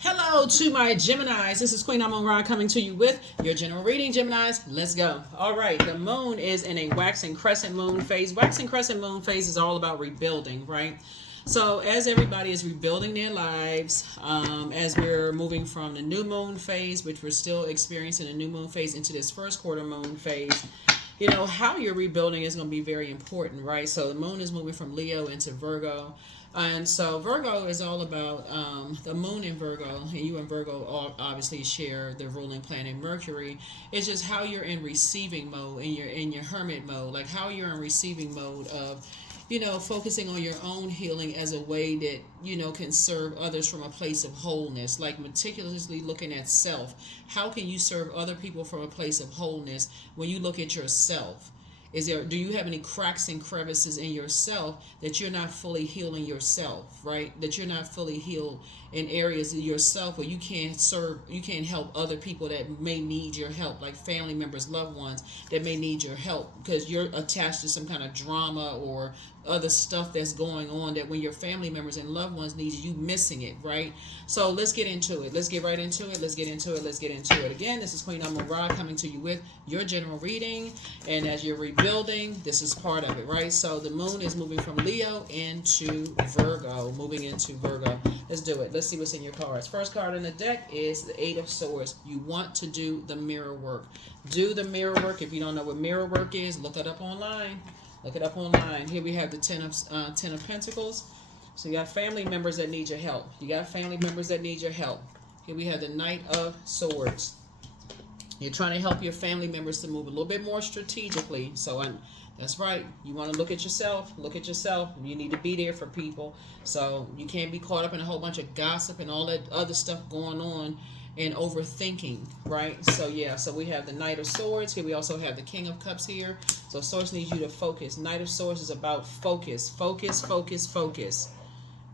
Hello to my Geminis. This is Queen Amun Ra coming to you with your general reading, Geminis. Let's go. All right, the moon is in a waxing crescent moon phase. Waxing crescent moon phase is all about rebuilding, right? So as everybody is rebuilding their lives, as we're moving from the new moon phase, which we're still experiencing the new moon phase, into this first quarter moon phase, how you're rebuilding is going to be very important, right? So the moon is moving from Leo into Virgo. And so Virgo is all about the moon in Virgo, and you and Virgo all obviously share the ruling planet Mercury. It's just how you're in receiving mode, and you're in your hermit mode, like how you're in receiving mode of, focusing on your own healing as a way that, can serve others from a place of wholeness, like meticulously looking at self. How can you serve other people from a place of wholeness when you look at yourself? Do you have any cracks and crevices in yourself that you're not fully healing yourself, right? That you're not fully healed in areas of yourself where you can't help other people that may need your help, like family members, loved ones that may need your help because you're attached to some kind of drama or other stuff that's going on, that when your family members and loved ones need you missing it, right? So let's get into it. Let's get right into it. Let's get into it. Again, this is Queen Amun Ra coming to you with your general reading. And as you're rebuilding, this is part of it, right? So the moon is moving from Leo into Virgo, moving into Virgo. Let's do it. Let's see what's in your cards. First card in the deck is the Eight of Swords. You want to do the mirror work. Do the mirror work. If you don't know what mirror work is, look it up online. Look it up online. Here we have the Ten of Pentacles. So you got family members that need your help. Here we have the Knight of Swords. You're trying to help your family members to move a little bit more strategically. That's right. You want to look at yourself. You need to be there for people. So you can't be caught up in a whole bunch of gossip and all that other stuff going on and overthinking, right? So we have the Knight of Swords. Here we also have the King of Cups here. So Source needs you to focus. Knight of Swords is about focus.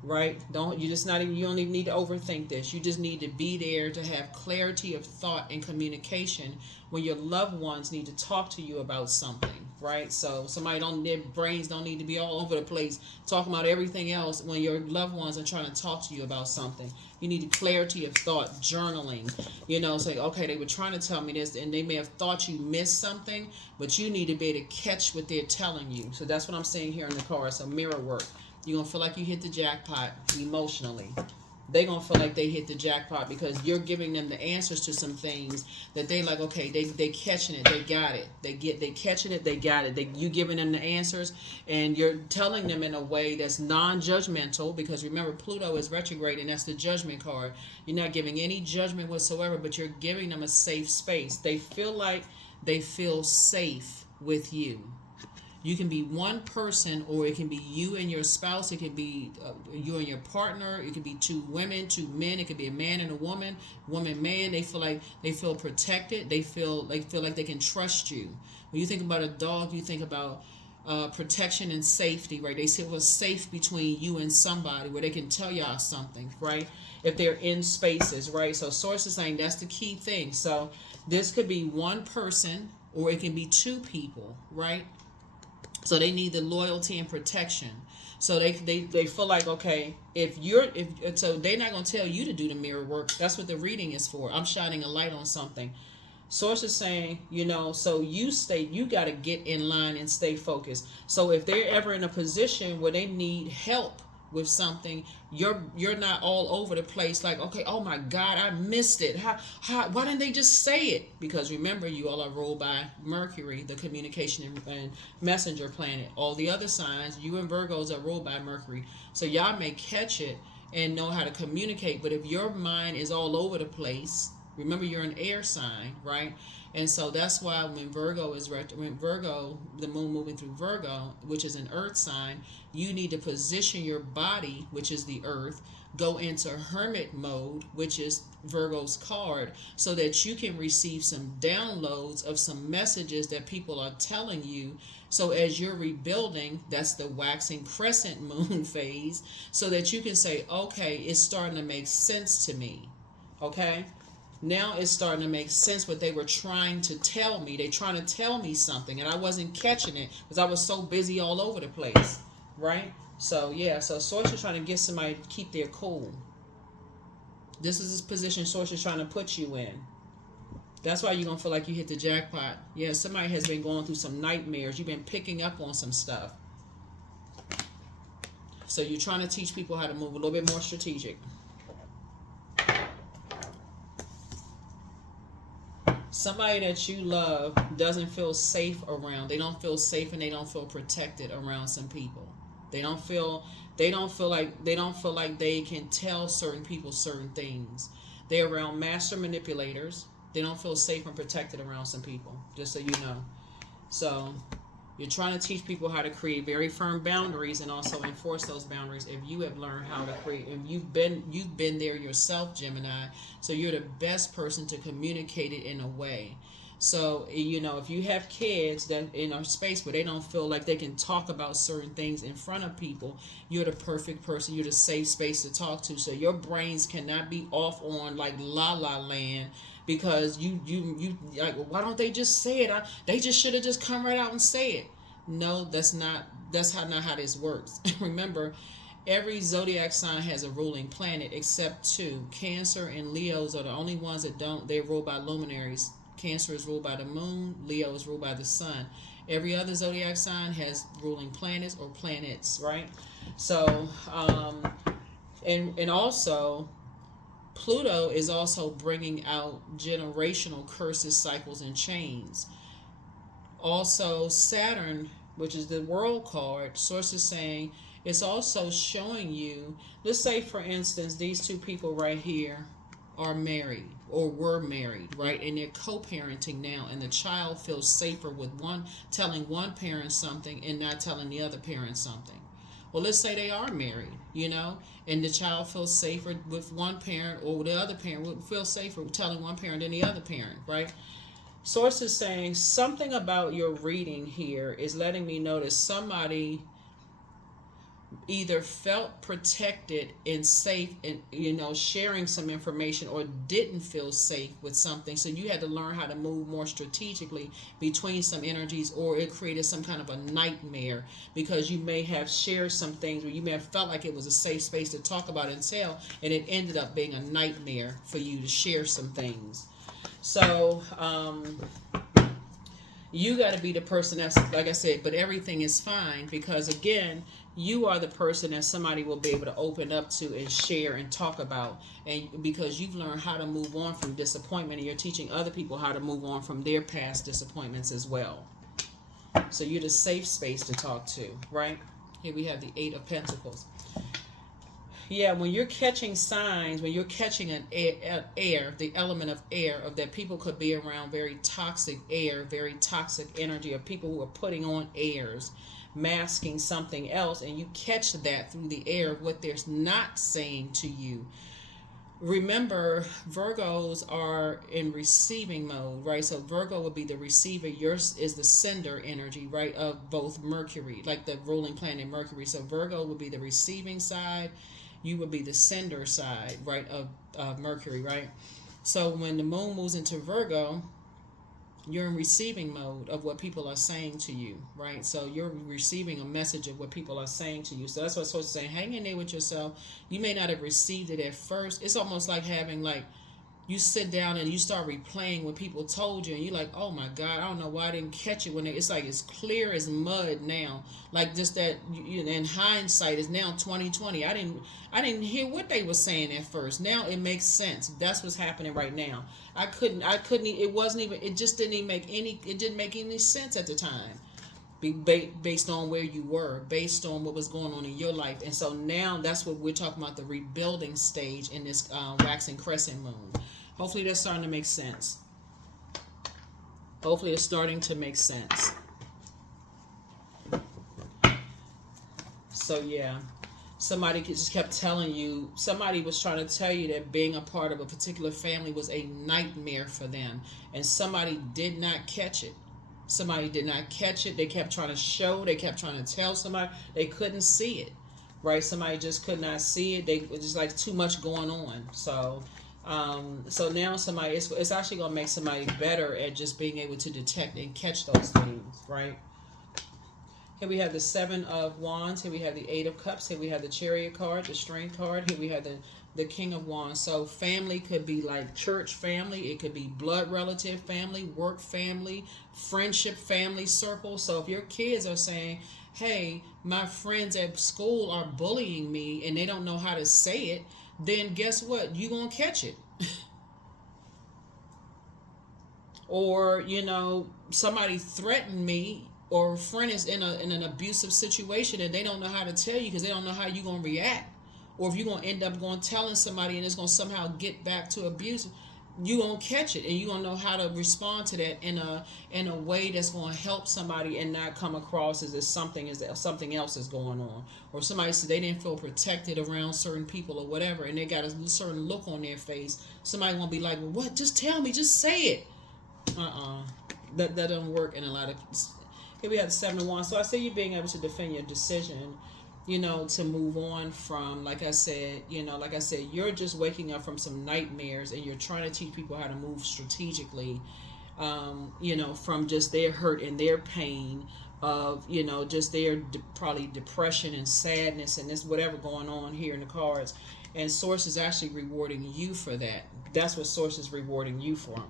Right? You don't even need to overthink this. You just need to be there to have clarity of thought and communication when your loved ones need to talk to you about something, right? So their brains don't need to be all over the place talking about everything else when your loved ones are trying to talk to you about something. You need clarity of thought, journaling, saying, okay, they were trying to tell me this and they may have thought you missed something, but you need to be able to catch what they're telling you. So that's what I'm saying here in the card. So mirror work. You're going to feel like you hit the jackpot emotionally. They're going to feel like they hit the jackpot because you're giving them the answers to some things that they like, okay, they catching it, they got it. They catching it, they got it. You giving them the answers and you're telling them in a way that's non-judgmental because remember Pluto is retrograde and that's the judgment card. You're not giving any judgment whatsoever, but you're giving them a safe space. They feel safe with you. You can be one person, or it can be you and your spouse. It can be you and your partner. It can be two women, two men. It could be a man and a woman, man. They feel protected. They feel like they can trust you. When you think about a dog, you think about protection and safety, right? They feel safe between you and somebody where they can tell y'all something, right? If they're in spaces, right? So Source is saying that's the key thing. So this could be one person, or it can be two people, right? So they need the loyalty and protection. So they feel like, okay, so they're not going to tell you to do the mirror work. That's what the reading is for. I'm shining a light on something. Source is saying, so you got to get in line and stay focused. So if they're ever in a position where they need help with something, you're not all over the place like, okay, oh my God, I missed it. Why didn't they just say it? Because remember, you all are ruled by Mercury, the communication and messenger planet. All the other signs, you and Virgos, are ruled by Mercury. So y'all may catch it and know how to communicate, but if your mind is all over the place, remember you're an air sign, right? And so that's why when the moon moving through Virgo, which is an earth sign, you need to position your body, which is the earth, go into hermit mode, which is Virgo's card, so that you can receive some downloads of some messages that people are telling you. So as you're rebuilding, that's the waxing crescent moon phase, so that you can say, okay, it's starting to make sense to me. Okay? Now it's starting to make sense what they were trying to tell me. They're trying to tell me something, and I wasn't catching it because I was so busy all over the place, right? So Source is trying to get somebody to keep their cool. This is the position Source is trying to put you in. That's why you're going to feel like you hit the jackpot. Yeah, somebody has been going through some nightmares. You've been picking up on some stuff. So you're trying to teach people how to move a little bit more strategic. Somebody that you love doesn't feel safe around. They don't feel safe and they don't feel protected around some people. They don't feel like they can tell certain people certain things. They're around master manipulators. They don't feel safe and protected around some people, just so you know. So you're trying to teach people how to create very firm boundaries and also enforce those boundaries. If you have learned how to create, if you've been there yourself, Gemini, so you're the best person to communicate it in a way. So, you know, if you have kids that in a space where they don't feel like they can talk about certain things in front of people, you're the perfect person. You're the safe space to talk to. So your brains cannot be off on like la la land, because you like, why don't they just say it? They just should have just come right out and say it. No, that's not how this works. Remember, every zodiac sign has a ruling planet except two. Cancer and Leos are the only ones that don't. They're ruled by luminaries. Cancer is ruled by the moon. Leo is ruled by the sun. Every other zodiac sign has ruling planets or planets, right? So, and also, Pluto is also bringing out generational curses, cycles, and chains. Also, Saturn, which is the world card, Source is saying it's also showing you, let's say, for instance, these two people right here are married or were married, right? And they're co-parenting now, and the child feels safer with one telling one parent something and not telling the other parent something. Well, let's say they are married, you know, and the child feels safer with one parent, or the other parent would feel safer with telling one parent than the other parent, right? Source is saying something about your reading here is letting me know that somebody either felt protected and safe and, you know, sharing some information, or didn't feel safe with something, so you had to learn how to move more strategically between some energies, or it created some kind of a nightmare because you may have shared some things where you may have felt like it was a safe space to talk about and tell, and it ended up being a nightmare for you to share some things. So you got to be the person that's, like I said, but everything is fine, because again, you are the person that somebody will be able to open up to and share and talk about, and because you've learned how to move on from disappointment, and you're teaching other people how to move on from their past disappointments as well. So you're the safe space to talk to, right? Here we have the Eight of Pentacles. Yeah, when you're catching signs, when you're catching an air, the element of air, of that people could be around very toxic air, very toxic energy, of people who are putting on airs, masking something else, and you catch that through the air of what they're not saying to you. Remember, Virgos are in receiving mode, right? So Virgo would be the receiver. Yours is the sender energy, right, of both Mercury, like the ruling planet Mercury. So Virgo would be the receiving side. You would be the sender side, right, of Mercury, right? So when the moon moves into Virgo, you're in receiving mode of what people are saying to you, right? So you're receiving a message of what people are saying to you. So that's what I'm supposed to say. Hang in there with yourself. You may not have received it at first. It's almost like having, like, you sit down and you start replaying what people told you, and you're like, oh my God, I don't know why I didn't catch it when it's like it's clear as mud now. Like, just that, in hindsight, is now 2020. I didn't hear what they were saying at first. Now it makes sense. That's what's happening right now. I couldn't. It just didn't make any sense at the time. Based on where you were, based on what was going on in your life. And so now that's what we're talking about, the rebuilding stage in this waxing crescent moon. Hopefully that's starting to make sense. Hopefully it's starting to make sense. So yeah, somebody just kept telling you, somebody was trying to tell you that being a part of a particular family was a nightmare for them, and somebody did not catch it. Somebody did not catch it. They kept trying to show. They kept trying to tell somebody. They couldn't see it, right? Somebody just could not see it. It was just like too much going on. So now somebody, it's actually going to make somebody better at just being able to detect and catch those things, right? Here we have the Seven of Wands. Here we have the Eight of Cups. Here we have the Chariot card, the Strength card. Here we have the The King of Wands. So family could be like church family. It could be blood relative family, work family, friendship family circle. So if your kids are saying, hey, my friends at school are bullying me and they don't know how to say it, then guess what? You're going to catch it. Or, somebody threatened me, or a friend is in an abusive situation and they don't know how to tell you because they don't know how you're going to react. Or if you're going to end up going telling somebody and it's going to somehow get back to abuse, you're going to catch it and you're going to know how to respond to that in a way that's going to help somebody and not come across as if something else is going on. Or somebody said they didn't feel protected around certain people or whatever, and they got a certain look on their face. Somebody won't be like, well, what? Just tell me. Just say it. That doesn't work in a lot of. Here we have the 7 of Wands. So I say you being able to defend your decision, to move on from, like I said, you're just waking up from some nightmares and you're trying to teach people how to move strategically, from just their hurt and their pain of, just their probably depression and sadness and this whatever going on here in the cards. And Source is actually rewarding you for that. That's what Source is rewarding you for.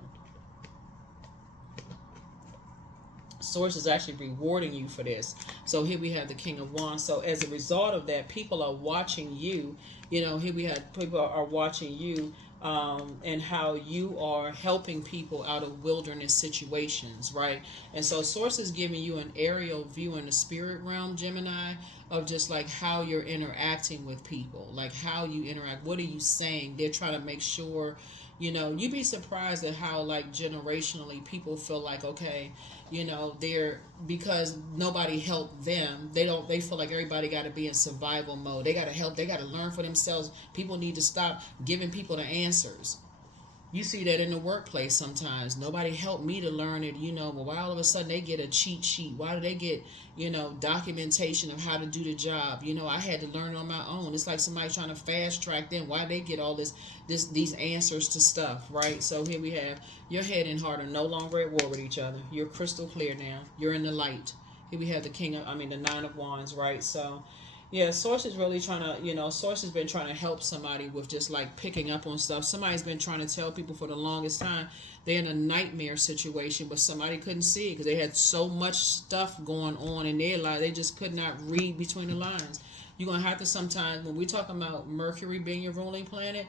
Source is actually rewarding you for this. So here we have the King of Wands. So as a result of that, people are watching you. Here we have people are watching you, and how you are helping people out of wilderness situations, right? And so Source is giving you an aerial view in the spirit realm, Gemini, of just like how you're interacting with people, like how you interact. What are you saying? They're trying to make sure, you'd be surprised at how like generationally people feel like, okay, they're, because nobody helped them, they feel like everybody got to be in survival mode. They got to help, they got to learn for themselves. People need to stop giving people the answers. You see that in the workplace sometimes. Nobody helped me to learn it, but why all of a sudden they get a cheat sheet? Why do they get, documentation of how to do the job? I had to learn on my own. It's like somebody trying to fast track them. Why they get all these answers to stuff, right? So here we have your head and heart are no longer at war with each other. You're crystal clear now. You're in the light. Here we have the the 9 of Wands, right? So yeah, Source is really trying to, Source has been trying to help somebody with just like picking up on stuff. Somebody's been trying to tell people for the longest time they're in a nightmare situation, but somebody couldn't see it because they had so much stuff going on in their life. They just could not read between the lines. You're going to have to sometimes, when we're talking about Mercury being your ruling planet,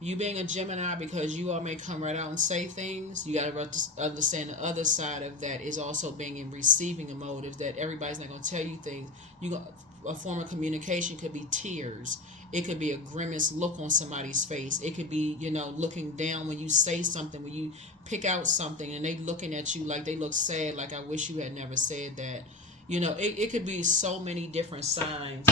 you being a Gemini, because you all may come right out and say things, you got to understand the other side of that is also being in receiving a mode, is that everybody's not going to tell you things. A form of communication could be tears. It could be a grimace look on somebody's face. It could be, looking down when you say something, when you pick out something and they looking at you like they look sad, like I wish you had never said that. It could be so many different signs,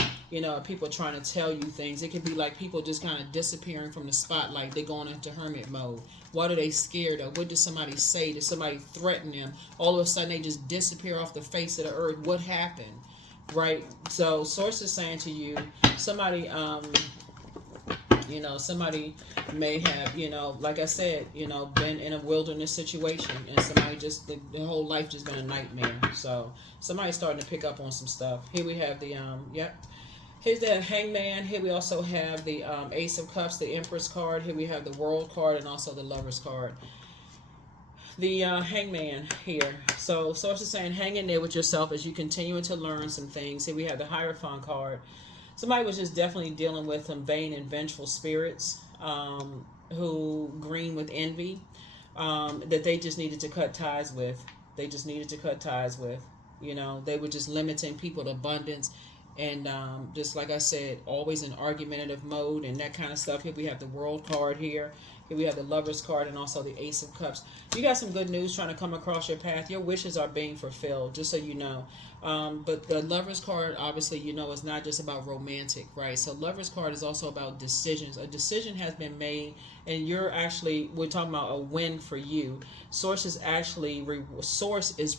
people trying to tell you things. It could be like people just kind of disappearing from the spotlight. They're going into hermit mode. What are they scared of? What did somebody say? Did somebody threaten them? All of a sudden they just disappear off the face of the earth. What happened? Right? So Source is saying to you, somebody somebody may have, like I said, been in a wilderness situation and somebody just, the whole life just been a nightmare. So somebody's starting to pick up on some stuff. Here we have the, here's the Hangman. Here we also have the Ace of Cups, the Empress card. Here we have the World card and also the Lovers card. The Hangman here. So Source is saying hang in there with yourself as you continue to learn some things. Here we have the Hierophant card. Somebody was just definitely dealing with some vain and vengeful spirits who green with envy, that they just needed to cut ties with. They just needed to cut ties with. They were just limiting people to abundance. And just like I said, always in argumentative mode and that kind of stuff. Here we have the World card here. Here we have the Lovers card and also the Ace of Cups. You got some good news trying to come across your path. Your wishes are being fulfilled, just so you know. But the Lovers card, obviously, is not just about romantic, right? So Lovers card is also about decisions. A decision has been made, and we're talking about a win for you. Source is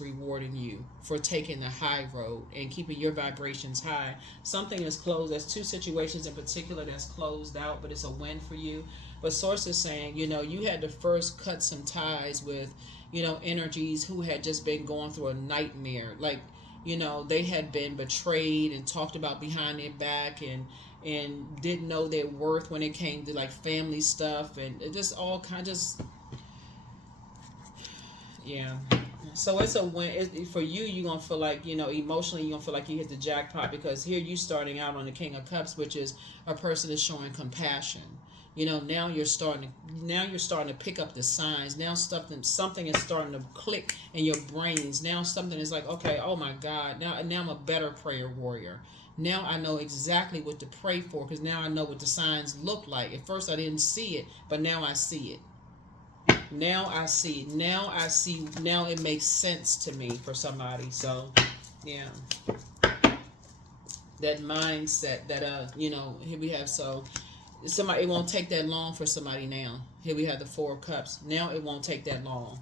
rewarding you for taking the high road and keeping your vibrations high. Something is closed. There's 2 situations in particular that's closed out, but it's a win for you. But Source is saying, you had to first cut some ties with, energies who had just been going through a nightmare. Like, they had been betrayed and talked about behind their back, and and didn't know their worth when it came to like family stuff, and it just all kind of just, yeah. So it's a win. For you, you're gonna feel like, emotionally, you're gonna feel like you hit the jackpot, because here you starting out on the King of Cups, which is a person that's showing compassion. Now you're starting to pick up the signs. Now something is starting to click in your brains. Now something is like, okay, oh my God, now I'm a better prayer warrior. Now I know exactly what to pray for, because now I know what the signs look like. At first I didn't see it, but now I see it. Now I see. Now I see. Now it makes sense to me for somebody. So, yeah, that mindset. Here we have, so somebody. It won't take that long for somebody now. Here we have the Four of Cups. Now it won't take that long.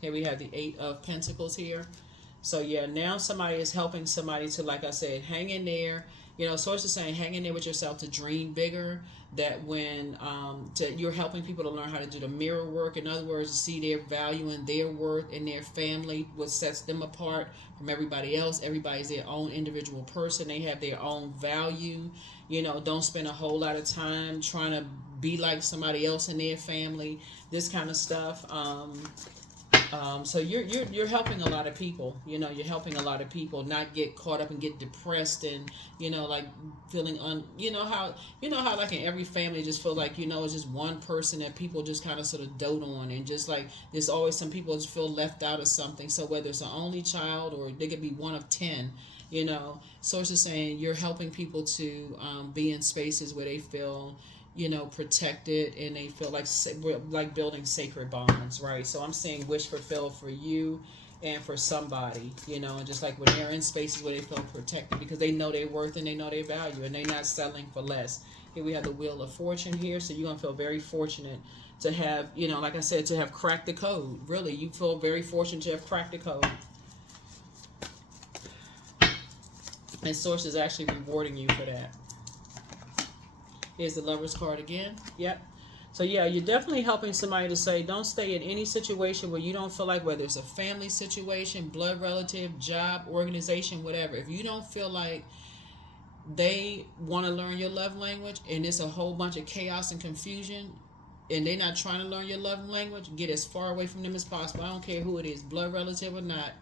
Here we have the Eight of Pentacles here. So yeah, now somebody is helping somebody to, like I said, hang in there. Source is saying hang in there with yourself to dream bigger. That when you're helping people to learn how to do the mirror work. In other words, to see their value and their worth in their family, what sets them apart from everybody else. Everybody's their own individual person. They have their own value. Don't spend a whole lot of time trying to be like somebody else in their family. This kind of stuff. So you're helping a lot of people. You're helping a lot of people not get caught up and get depressed, and like feeling how like in every family just feel like it's just one person that people just kind of sort of dote on, and just like there's always some people just feel left out of something. So whether it's an only child or they could be one of 10, Source is saying you're helping people to be in spaces where they feel protected, and they feel like building sacred bonds, right? So I'm saying wish fulfilled for you and for somebody, and just like when they're in spaces where they feel protected, because they know their worth and they know their value, and they're not settling for less. Here we have the Wheel of Fortune here, so you're gonna feel very fortunate to have, like I said, to have cracked the code. Really, you feel very fortunate to have cracked the code, and Source is actually rewarding you for that. Here's the Lover's card again. Yep. So yeah, you're definitely helping somebody to say, don't stay in any situation where you don't feel like, whether it's a family situation, blood relative, job, organization, whatever. If you don't feel like they want to learn your love language, and it's a whole bunch of chaos and confusion, and they're not trying to learn your love language, get as far away from them as possible. I don't care who it is, blood relative or not.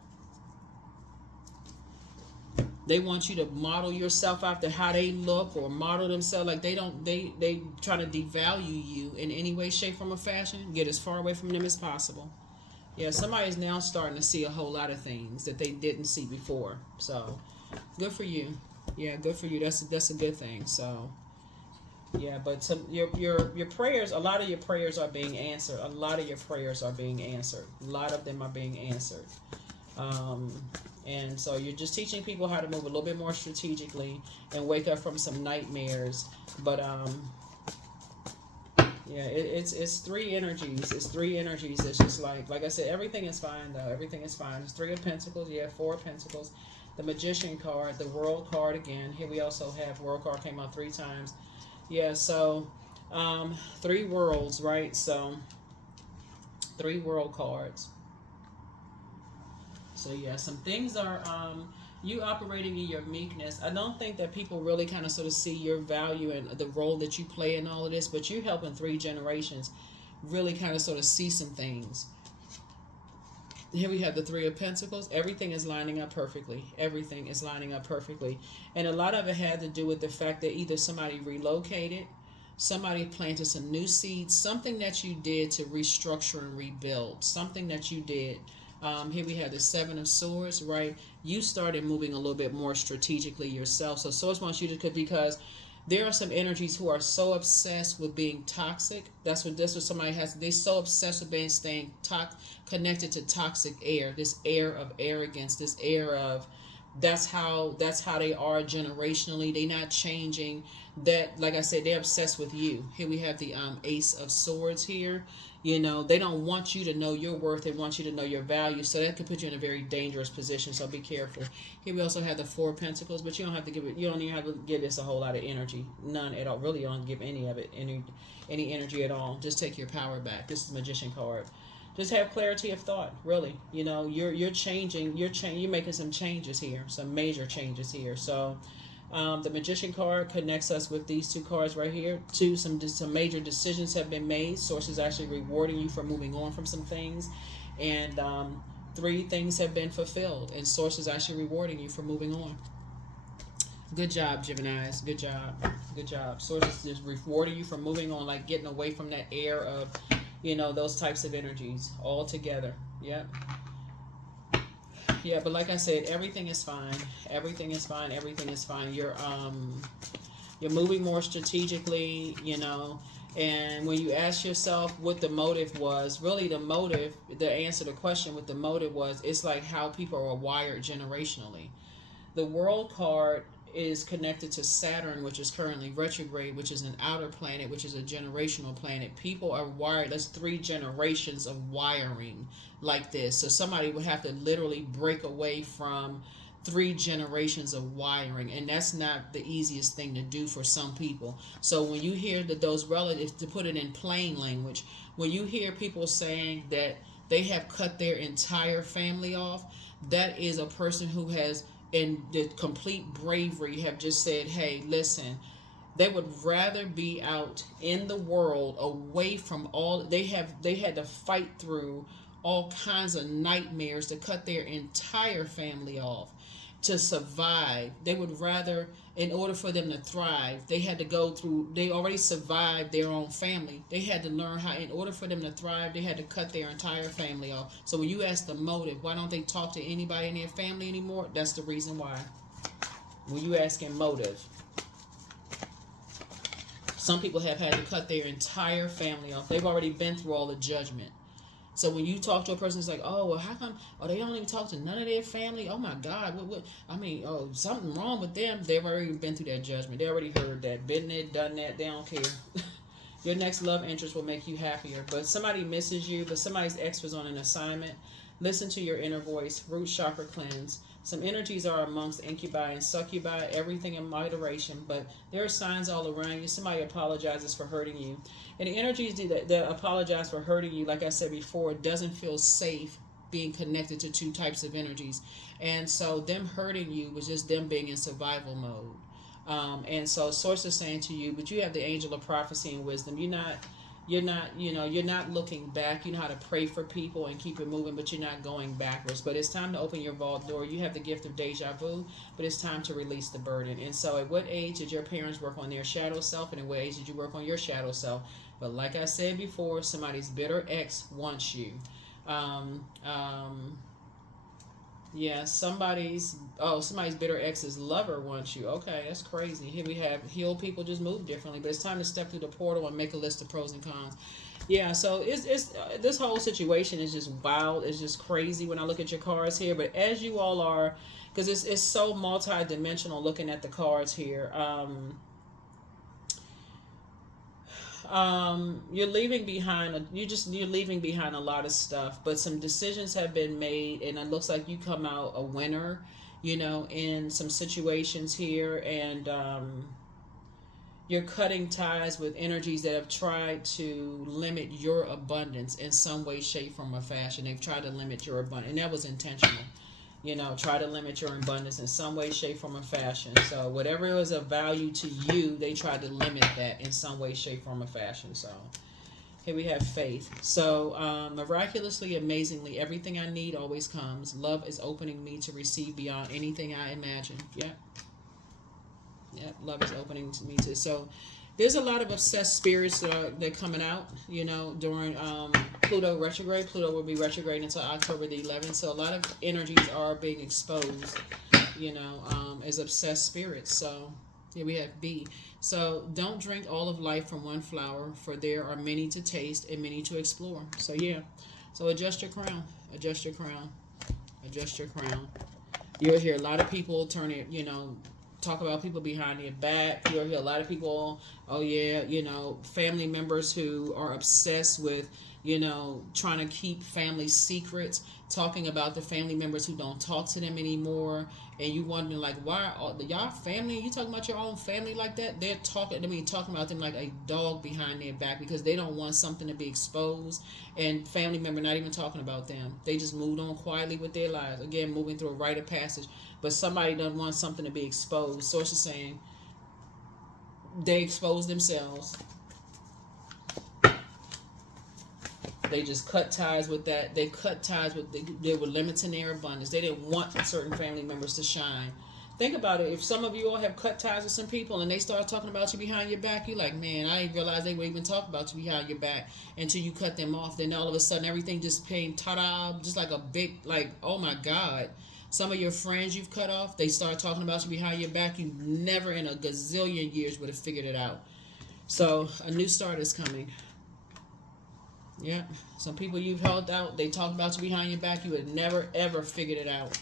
They want you to model yourself after how they look, or model themselves like they trying to devalue you in any way, shape, form, or fashion. Get as far away from them as possible. Yeah, somebody's now starting to see a whole lot of things that they didn't see before. So, good for you. Yeah, good for you. That's a good thing. So, yeah, but your prayers, a lot of your prayers are being answered. A lot of your prayers are being answered. A lot of them are being answered. And so you're just teaching people how to move a little bit more strategically and wake up from some nightmares. But yeah, it's three energies. It's three energies. It's just like I said, everything is fine though. Everything is fine. It's Three of Pentacles. Yeah, Four of Pentacles. The Magician card. The World card again. Here we also have World card came out 3 times. Yeah. So 3 worlds, right? So 3 world cards. So yeah, some things are you operating in your meekness. I don't think that people really kind of sort of see your value and the role that you play in all of this, but you're helping 3 generations really kind of sort of see some things. Here we have the Three of Pentacles. Everything is lining up perfectly. Everything is lining up perfectly. And a lot of it had to do with the fact that either somebody relocated, somebody planted some new seeds, something that you did to restructure and rebuild, something that you did. Here we have the Seven of Swords, right? You started moving a little bit more strategically yourself. So Swords wants you to, because there are some energies who are so obsessed with being toxic. That's what somebody has. They're so obsessed with staying connected to toxic air. This air of arrogance. This air of that's how they are generationally. They're not changing. That, like I said, they're obsessed with you. Here we have the Ace of Swords here. They don't want you to know your worth. They want you to know your value. So that could put you in a very dangerous position. So be careful. Here we also have the Four of Pentacles, but you don't have to give it. You don't even have to give this a whole lot of energy. None at all. Really, you don't give any of it any energy at all. Just take your power back. This is the Magician card. Just have clarity of thought. Really, you're changing. You're making some changes here. Some major changes here. So, The Magician card connects us with these two cards right here. Some major decisions have been made. Source is actually rewarding you for moving on from some things. And 3 things have been fulfilled. And Source is actually rewarding you for moving on. Good job, Geminis. Good job. Good job. Source is just rewarding you for moving on, like getting away from that air of, those types of energies altogether. Yep. Yeah, but like I said, everything is fine. Everything is fine. Everything is fine. You're moving more strategically, and when you ask yourself what the motive was, really the answer to the question what the motive was, it's like how people are wired generationally. The World card is connected to Saturn, which is currently retrograde, which is an outer planet, which is a generational planet. People are wired. That's 3 generations of wiring like this. So somebody would have to literally break away from 3 generations of wiring, and that's not the easiest thing to do for some people. So when you hear that those relatives, to put it in plain language, when you hear people saying that they have cut their entire family off, that is a person who has, in the complete bravery, have just said, hey, listen, they would rather be out in the world away from all they had to fight through all kinds of nightmares to cut their entire family off to survive. They would rather, in order for them to thrive, they had to go through, they already survived their own family. They had to learn how, in order for them to thrive, they had to cut their entire family off. So when you ask the motive, why don't they talk to anybody in their family anymore? That's the reason why. When you asking motive, some people have had to cut their entire family off. They've already been through all the judgment. So when you talk to a person, it's like, oh, well, how come? Oh, they don't even talk to none of their family. Oh my God, what? I mean, oh, something wrong with them. They've already been through that judgment. They already heard that, been there, done that. They don't care. Your next love interest will make you happier. But somebody misses you. But somebody's ex was on an assignment. Listen to your inner voice. Root chakra cleanse. Some energies are amongst incubi and succubi, everything in moderation, but there are signs all around you. Somebody apologizes for hurting you. And the energies that apologize for hurting you, like I said before, doesn't feel safe being connected to 2 types of energies. And so them hurting you was just them being in survival mode. And so Source is saying to you, but you have the angel of prophecy and wisdom. You're not looking back. You know how to pray for people and keep it moving, but you're not going backwards. But it's time to open your vault door. You have the gift of deja vu, but it's time to release the burden. And so at what age did your parents work on their shadow self, and at what age did you work on your shadow self? But like I said before, somebody's bitter ex wants you. Yeah, somebody's bitter ex's lover wants you. Okay, that's crazy. Here we have healed people just move differently, but it's time to step through the portal and make a list of pros and cons. Yeah, so it's this whole situation is just wild. It's just crazy when I look at your cards here. But as you all are, because it's so multi-dimensional looking at the cards here. You're leaving behind you're leaving behind a lot of stuff, but some decisions have been made, and it looks like you come out a winner, in some situations here. And you're cutting ties with energies that have tried to limit your abundance in some way, shape, form, or fashion. They've tried to limit your abundance, and that was intentional. Try to limit your abundance in some way, shape, form, or fashion. So whatever was of value to you, they tried to limit that in some way, shape, form, or fashion. So here we have faith. So miraculously, amazingly, everything I need always comes. Love is opening me to receive beyond anything I imagine. Yep. Love is opening to me to. So there's a lot of obsessed spirits that are coming out, during Pluto retrograde. Pluto will be retrograde until October the 11th. So a lot of energies are being exposed, as obsessed spirits. So here we have B. So don't drink all of life from one flower, for there are many to taste and many to explore. So yeah. So adjust your crown. Adjust your crown. Adjust your crown. You'll hear a lot of people turn it, talk about people behind their back. You'll hear a lot of people, family members who are obsessed with trying to keep family secrets, talking about the family members who don't talk to them anymore, and you wondering like, why are y'all family? You talking about your own family like that? They're talking about them like a dog behind their back because they don't want something to be exposed, and family member not even talking about them. They just moved on quietly with their lives. Again, moving through a rite of passage, but somebody doesn't want something to be exposed. Source is saying they expose themselves. They just cut ties with that. They cut ties with, they were limiting their abundance. They didn't want certain family members to shine. Think about it. If some of you all have cut ties with some people and they start talking about you behind your back, you're like, man, I didn't realize they would even talk about you behind your back until you cut them off. Then all of a sudden everything just came ta-da, just like a big, like, oh my God. Some of your friends you've cut off, they start talking about you behind your back. You never in a gazillion years would have figured it out. So a new start is coming. Yeah, some people you've held out, they talk about you behind your back, you would never ever figured it out.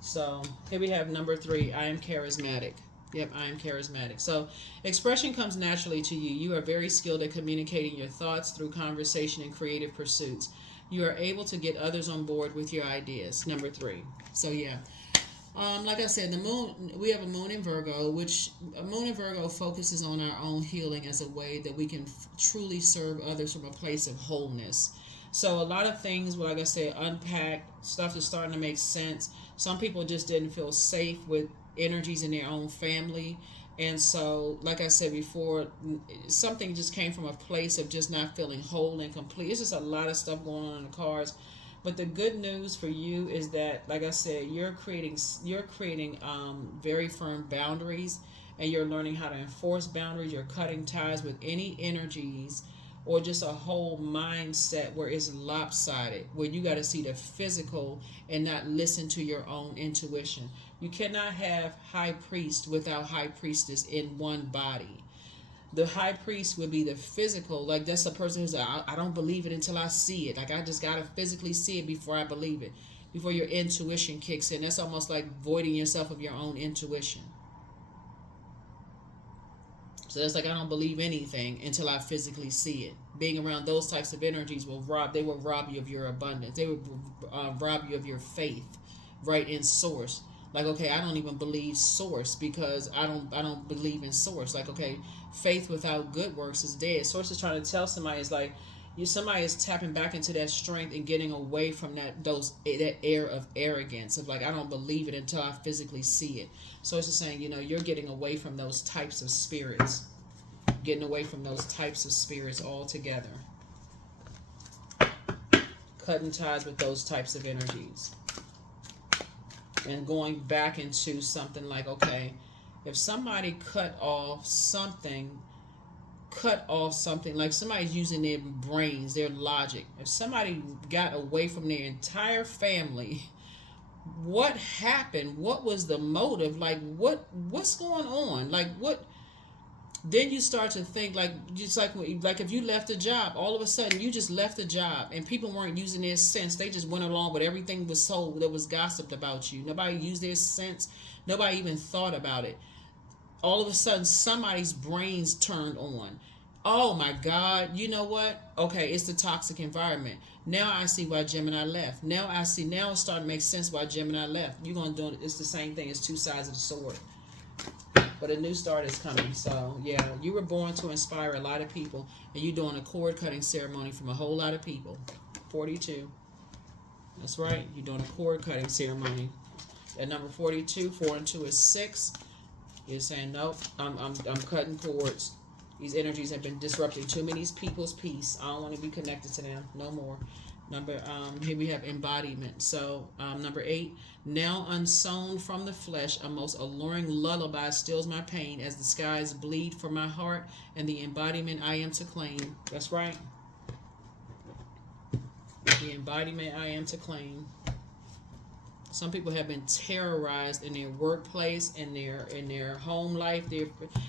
So here we have number 3, I am charismatic. Yep, I am charismatic. So expression comes naturally to you. You are very skilled at communicating your thoughts through conversation and creative pursuits. You are able to get others on board with your ideas. Number 3. So yeah. Like I said, the moon, we have a moon in Virgo, which a moon in Virgo focuses on our own healing as a way that we can truly serve others from a place of wholeness. So a lot of things, like I said, unpacked, stuff is starting to make sense. Some people just didn't feel safe with energies in their own family. And so, like I said before, something just came from a place of just not feeling whole and complete. It's just a lot of stuff going on in the cards. But the good news for you is that, like I said, you're creating very firm boundaries, and you're learning how to enforce boundaries. You're cutting ties with any energies or just a whole mindset where it's lopsided, where you got to see the physical and not listen to your own intuition. You cannot have high priest without high priestess in one body. The high priest would be the physical, like that's a person who's like, I don't believe it until I see it. Like I just gotta physically see it before I believe it, before your intuition kicks in. That's almost like voiding yourself of your own intuition. So that's like, I don't believe anything until I physically see it. Being around those types of energies will rob you of your abundance. They will rob you of your faith, right, in source. Like, okay, I don't even believe source because I don't believe in source. Like, okay, faith without good works is dead. Source is trying to tell somebody, is like, somebody is tapping back into that strength and getting away from that air of arrogance of like, I don't believe it until I physically see it. So it's just saying, you're getting away from those types of spirits, getting away from those types of spirits altogether, cutting ties with those types of energies, and going back into something like, okay, if somebody cut off something, like somebody's using their brains, their logic. If somebody got away from their entire family, what happened? What was the motive? Like, what's going on? Like, what? Then you start to think, like, just like if you left a job, all of a sudden you just left a job and people weren't using their sense. They just went along with everything was sold that was gossiped about you. Nobody used their sense. Nobody even thought about it. All of a sudden somebody's brains turned on. Oh my God, you know what? Okay, it's the toxic environment. Now I see why Gemini left. Now it's starting to make sense why Gemini left. You're going to do it. It's the same thing. It's two sides of the sword. But a new start is coming. So, yeah, you were born to inspire a lot of people. And you're doing a cord cutting ceremony from a whole lot of people. 42. That's right. You're doing a cord cutting ceremony. At number 42, 4 and 2 is 6. You're saying, nope, I'm cutting cords. These energies have been disrupting too many people's peace. I don't want to be connected to them. No more. Here we have embodiment. So number 8, now unsown from the flesh, a most alluring lullaby stills my pain as the skies bleed for my heart and the embodiment I am to claim. That's right. The embodiment I am to claim. Some people have been terrorized in their workplace, in their home life.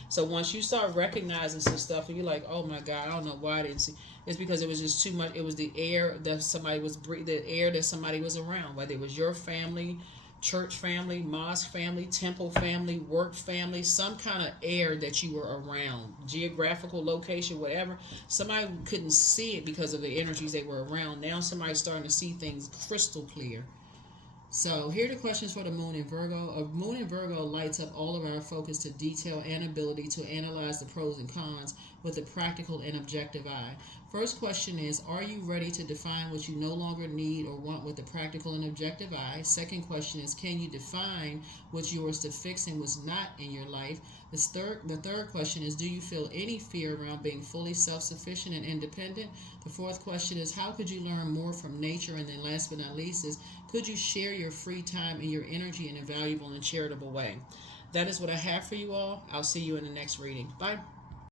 So once you start recognizing some stuff, and you're like, oh my God, I don't know why I didn't see. It's because it was just too much. It was the air that somebody was around, whether it was your family, church family, mosque family, temple family, work family, some kind of air that you were around, geographical location, whatever. Somebody couldn't see it because of the energies they were around. Now somebody's starting to see things crystal clear. So here are the questions for the moon in Virgo. A moon in Virgo lights up all of our focus to detail and ability to analyze the pros and cons with a practical and objective eye. First question is, are you ready to define what you no longer need or want with a practical and objective eye? Second question is, can you define what's yours to fix and what's not in your life? The third question is, do you feel any fear around being fully self-sufficient and independent? The fourth question is, how could you learn more from nature? And then last but not least is, could you share your free time and your energy in a valuable and charitable way? That is what I have for you all. I'll see you in the next reading. Bye.